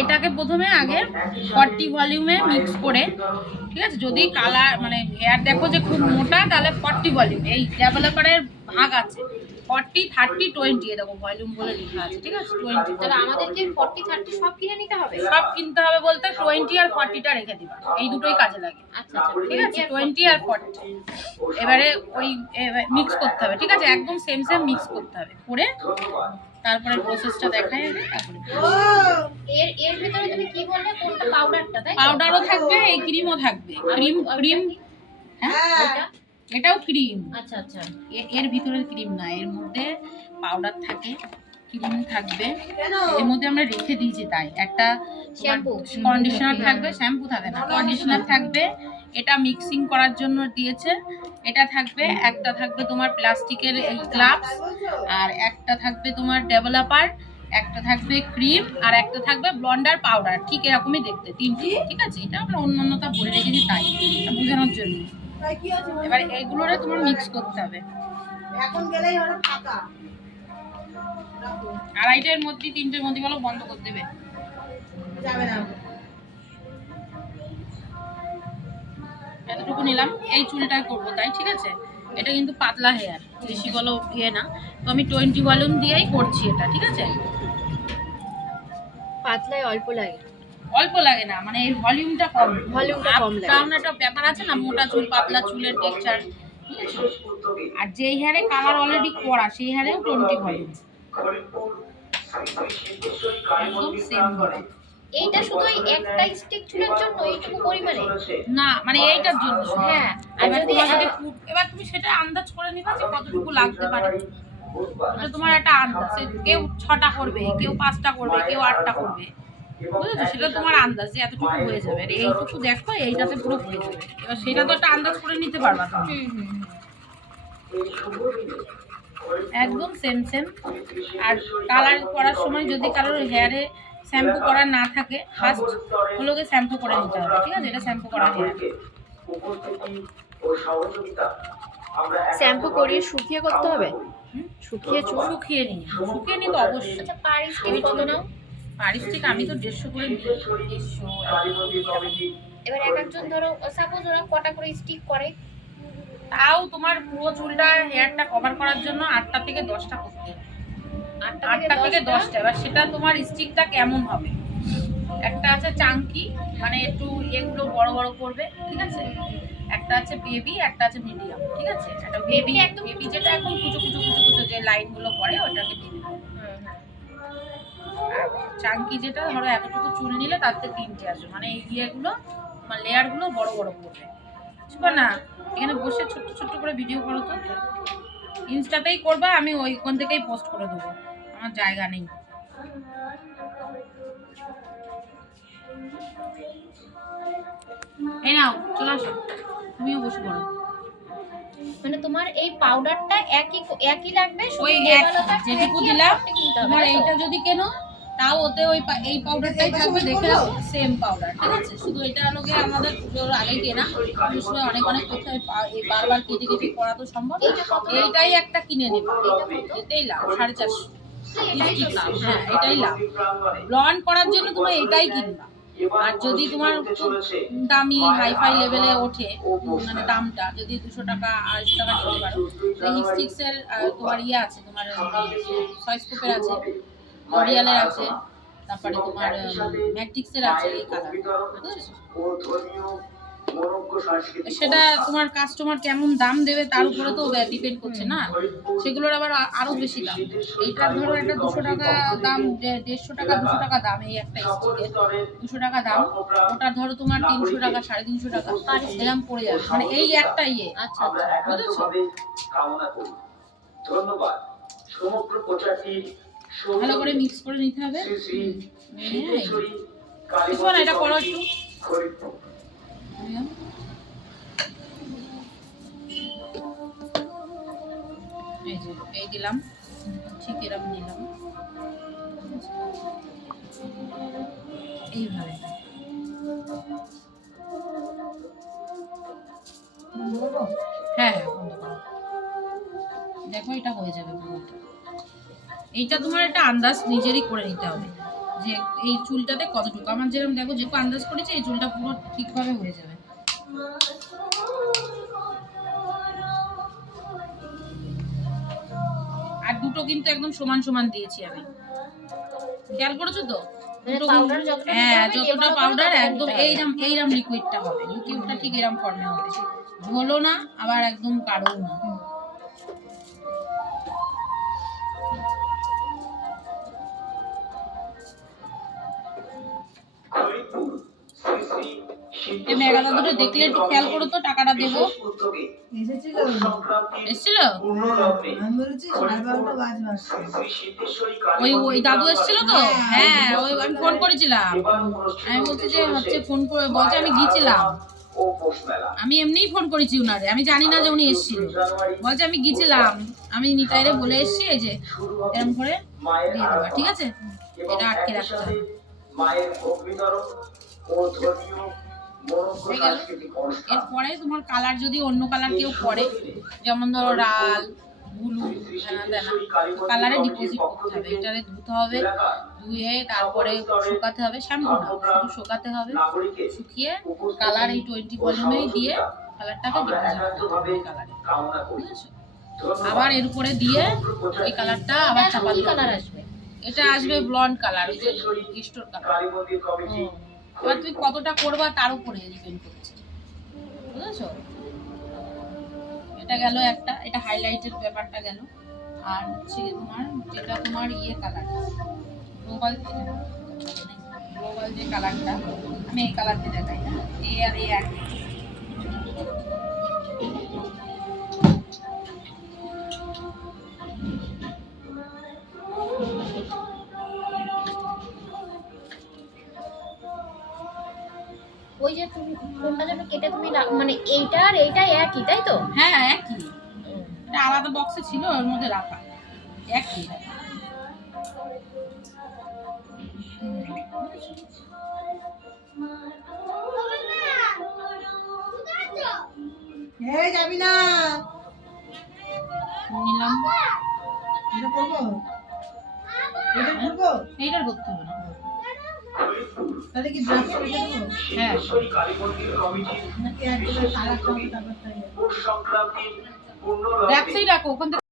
এটাকে প্রথমে আগে 40 ভলিউমে মিক্স করে, ঠিক আছে, যদি কালার মানে হেয়ার দেখো যে খুব মোটা তাহলে 40 ভলিউম, এই ডেভেলপারের ভাগ আছে 40 30 20 এরকম ভলিউম বলে লেখা আছে, ঠিক আছে। 20 তাহলে আমাদেরকে 40 30 সব কিনে নিতে হবে? সব কিনতে হবে বলতে 20 আর 40টা রেখে দিবা, এই দুটোই কাজে লাগে। আচ্ছা আচ্ছা, ঠিক আছে, 20 আর 40 এবারে ওই মিক্স করতে হবে, ঠিক আছে, একদম সেম সেম মিক্স করতে হবে, করে তারপরে প্রসেসটা দেখাই আগে। তারপরে এর ভিতরে তুমি কি বললে, কোনটা পাউডারটা? তাই পাউডারও থাকবে, এই ক্রিমও থাকবে। ক্রিম হ্যাঁ, এটাও ক্রিম। আচ্ছা আচ্ছা, এর ভিতরে ক্রিম না, এর মধ্যে পাউডার থাকে, ক্রিম থাকবে, এর মধ্যে আমরা রেখে দিয়েছি। তাই একটা শ্যাম্পু কন্ডিশনার থাকবে, শ্যাম্পু থাকে না, কন্ডিশনার থাকবে, এটা মিক্সিং করার জন্য দিয়েছে। এটা থাকবে, একটা থাকবে তোমার প্লাস্টিকের এই গ্লাভস, আর একটা থাকবে তোমার ডেভেলপার, একটা থাকবে ক্রিম, আর একটা থাকবে ব্লন্ডার পাউডার, ঠিক এরকমই দেখতে, তিনটি। ঠিক আছে, এটা আমরা অন্যটা বলে রেখেছি তাই বোঝানোর জন্য। এবার এইগুলোরে তোমার মিক্স করতে হবে। এখন গেলেই হলো টাকা। আড়াইটার মধ্যে 3টের মধ্যে বলো বন্ধ করে দেবে, যাবে না। এতটুকু নিলাম, এই চুলটা করবো তাই, ঠিক আছে। এটা কিন্তু পাতলা হেয়ার, বেশি বলো ইয়ে না, তো আমি 20 ভলিউম দিয়েই করছি এটা, ঠিক আছে। পাতলায় অল্প লাগে, অল্প লাগে না, মানে এই ভলিউমটা কম, ভলিউমটা কম লাগে। কারণ একটা ব্যাপার আছে না, মোটা চুল পাতলা চুলের টেক্সচার। আর যেই হেয়ারে কালার অলরেডি করা সেই হেয়ারেও 20 ভলিউম, একদম সেম হবে। এইটা শুধু একটা স্টিক চুলের জন্য এইটুকু পরিমাণে না, মানে এইটার জন্য। হ্যাঁ, আর এবার যদি তোমার এবার তুমি সেটা আন্দাজ করে নিবা যে কতটুকু লাগতে পারে, এটা তোমার একটা আন্দাজ। কেউ 6টা করবে, কেউ 5টা করবে, কেউ 8টা করবে, বুঝেছো, সেটা তোমার আন্দাজ যে এতটুকু হয়ে যাবে। আর এইটুকু দেখো, এইটাতে পুরো হয়ে যাবে। এবার সেটা তো একটা আন্দাজ করে নিতে পারবা তুমি, একদম সেম সেম। আর কালার করার সময় যদি কারোর হেয়ারে শ্যাম্পু করা না থাকে, ফার্স্ট হলোকে শ্যাম্পু করে নিতে হবে, ঠিক আছে। এটা শ্যাম্পু করা হেয়ার, শ্যাম্পু করিয়ে শুকিয়ে করতে হবে, শুকিয়ে চুল শুকিয়ে নিই তো অবশ্যই। আচ্ছা, পারিশ্রমিক কত নাও? পারিশ্রমিক আমি তো 150 করে নিই, 150। এবার এক একজন ধরো সাপোজ ওরা কটা করে স্টিক করে, তাও তোমার পুরো চুলটা হেয়ারটা কভার করার জন্য 8টা থেকে 10টা করতে হবে, 8টা থেকে 10টা। এবার সেটা তোমার স্টিকটা কেমন হবে, একটা আছে চাঙ্কি, মানে একটু এগুলো বড় বড় করবে, ঠিক আছে, একটা আছে বেবি, একটা আছে মিডিয়াম, ঠিক আছে। একটা বেবি, বেবি যেটা এখন কুচো কুচো কুচো কুচো যে লাইনগুলো পড়ে ওটাকে বেবি। চাঙ্কি যেটা ধরো এতটুকু চুল নিলে তার থেকে 3টে আসবে, মানে এই ইয়েগুলো মানে লেয়ারগুলো বড় বড় করবে। বুঝবা না, এখানে বসে ছোট্ট ছোট্ট করে ভিডিও করো তো, ইনস্টাতেই করবা, আমি ওইখান থেকেই পোস্ট করে দেবো, আমার জায়গা নেই। এই নাও, চলে আসো, তুমিও বসে পড়ো। মানে তোমার এই পাউডারটা একই লাগবে, ওই যেটুকু দিলাম, তোমার এইটা যদি কেনো তাও ওতে ওই এই পাউডারটাই থাকবে, দেখে নাও সেম পাউডার, ঠিক আছে। শুধু এটা হলো আমাদের পুজোর আগে কেনা, পুজোর সময় অনেক অনেক কোথায় বারবার কেটে কেটে করা তো সম্ভব। এইটাই একটা কিনে নেবে, এটাই লাভ, 450 স্টিক লাভ, হ্যাঁ এটাই লাভ। ব্লন্ড করার জন্য তুমি এটাই কিনবা। আর যদি তোমার খুব দামি হাইফাই লেভেলে ওঠে, মানে দামটা যদি 200 টাকা 250 টাকা নিতে পারো, হিস্টিক্সের তোমার ইয়ে আছে, তোমার সয়েস্কোপের আছে, লরিয়ালের আছে, তারপরে তোমার ম্যাট্রিক্সের আছে এই কালার, সেটা তোমার কাস্টমার কেমন দাম দেবে তার উপরে তো ডিপেন্ড করছে না, সেগুলোর আবার আরো বেশি দাম। এইটার ধরো একটা 200 টাকা দাম, 150 টাকা 200 টাকা দাম, এই একটা স্টিকের 200 টাকা দাম, ওটা ধরো তোমার 300 টাকা 350 টাকা এরকম পড়ে যাবে, মানে এই একটা ইয়ে। আচ্ছা আচ্ছা, বুঝেছো। ধন্যবাদ। সমগ্র প্রচারটি ভালো করে মিক্স করে নিতে হবে। এটা করো একটু, এই দিলাম, ঠিক এরকম নিলাম, এইভাবে। হ্যাঁ হ্যাঁ, বন্ধ করো। দেখো এটা হয়ে যাবে পুরোটা। এইটা তোমার একটা আন্দাজ নিজেরই করে নিতে হবে যে যে এই চুলটাতে কতটুকু আমার যেরকম দেখো যে আন্দাজ করেছে এই চুলটা পুরো ঠিকভাবে হয়ে যাবে। আর দুটো কিন্তু একদম সমান সমান দিয়েছি আমি, খেয়াল করেছো তো? দুটো পাউডার কিন্তু- যতটা হ্যাঁ দিতে হবে, যতটা এবার পাউডার ততটা একদম দিতে হবে। এইরকম লিকুইডটা হবে, লিকুইডটা ঠিক এরকম ফর্মে হবে, ঝোলও না আবার একদম গাঢ়ও না। এই মেঘাদা দুটো দেখলে একটু খেয়াল করো তো, টাকাটা দেবো। এসেছিল এসেছিল? আমি বলেছি 12:30 বাজে। ওই দাদু এসেছিল তো? হ্যাঁ ওই আমি ফোন করেছিলাম, আমি বলছি যে হচ্ছে ফোন করে বলছে আমি গিয়েছিলাম, আমি এমনিই ফোন করেছি উনারে, আমি জানি না যে উনি এসেছিল, বলছে আমি গিয়েছিলাম, আমি নিতাইরে বলে এসেছি এই যে এরকম করে দিয়ে দেবা, ঠিক আছে? এটা আটকে রাখতে হবে। হয়ে গেল। এরপরে তোমার কালার যদি অন্য কালার কেউ করে, যেমন ধরো লাল ব্লু কালারে ডিপোজিট করতে হবে, এটারে ধুতে হবে, ধুয়ে তারপরে শুকাতে হবে, শ্যাম্পু না শুধু শুকাতে হবে, শুকিয়ে কালার এই 20 ভলিউমেই দিয়ে কালারটাকে ডিপোজিট করতে হবে এই কালারে, বুঝেছো? আবার এর উপরে দিয়ে এই কালারটা আবার চাপা কি দিতে কালার হবে। আসবে? এটা আসবে ব্লন্ড কালার, ওই যে স্টোর কালার। এবার তুমি কতটা করবা তার উপরে ডিপেন্ড করছে, বুঝেছো? এটা গেল একটা, এটা হাইলাইটের ব্যাপারটা গেল। আর হচ্ছে তোমার যেটা তোমার ইয়ে কালার গ্লোবাল, গ্লোবাল যে কালারটা আমি এই কালারটা দেখাই, এই আর এই এক ওই যে তুমি কোনটা যেন কেটে তুমি মানে এইটা আর এইটা একই, তাই তো? হ্যাঁ একই, এটা আলাদা বক্সে ছিল ওর মধ্যে রাখা, একই। এই যাবি না, নিলাম, এটা করবো, এটা করবো, এইটার করতে হবে না। তাহলে কি ড্রাফট রেখে দেবো হ্যাঁ নাকি একদম কালার করবো তারপর তাই ব্যাক সাইড রাখো, ওখান থেকে